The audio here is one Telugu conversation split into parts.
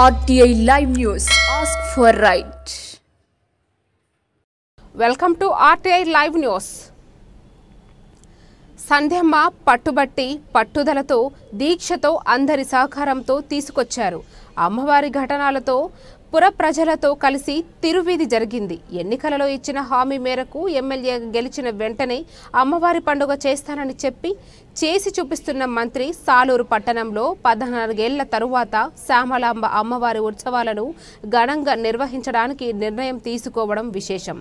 RTI Live News. Ask for right. Welcome to RTI Live News. సంధ్యమ్మ పట్టుబట్టి పట్టుదలతో దీక్షతో అందరి సహకారంతో తీసుకొచ్చారు. అమ్మవారి ఘటనలతో పుర ప్రజలతో కలిసి తిరువీధి జరిగింది. ఎన్నికలలో ఇచ్చిన హామీ మేరకు ఎమ్మెల్యే గెలిచిన వెంటనే అమ్మవారి పండుగ చేస్తానని చెప్పి చేసి చూపిస్తున్న మంత్రి సాలూరు పట్టణంలో 14 ఏళ్ల తరువాత శ్యామలాంబ అమ్మవారి ఉత్సవాలను ఘనంగా నిర్వహించడానికి నిర్ణయం తీసుకోవడం విశేషం.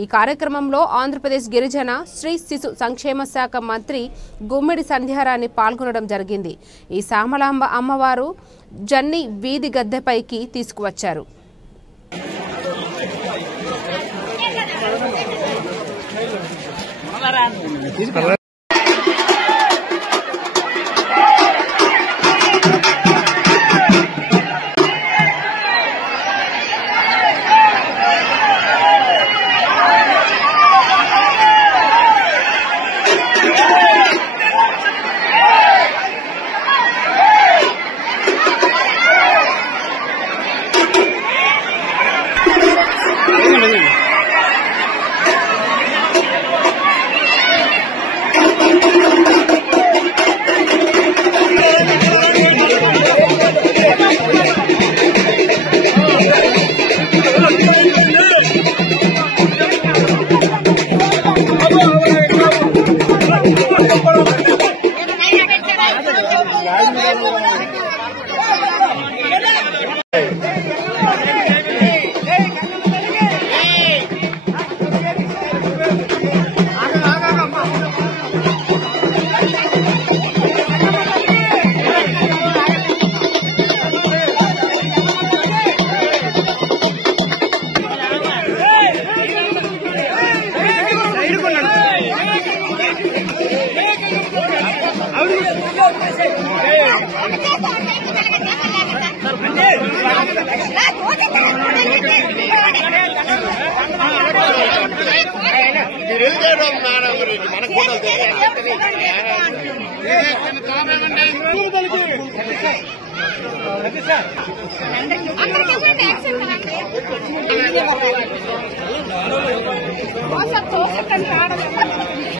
ఈ కార్యక్రమంలో ఆంధ్రప్రదేశ్ గిరిజన శ్రీ శిశు సంక్షేమ శాఖ మంత్రి గుమ్మిడి సంధ్యారాణి పాల్గొనడం జరిగింది. ఈ శ్యామలాంబ అమ్మవారు జన్ని వీధి గద్దెపైకి తీసుకువచ్చారు.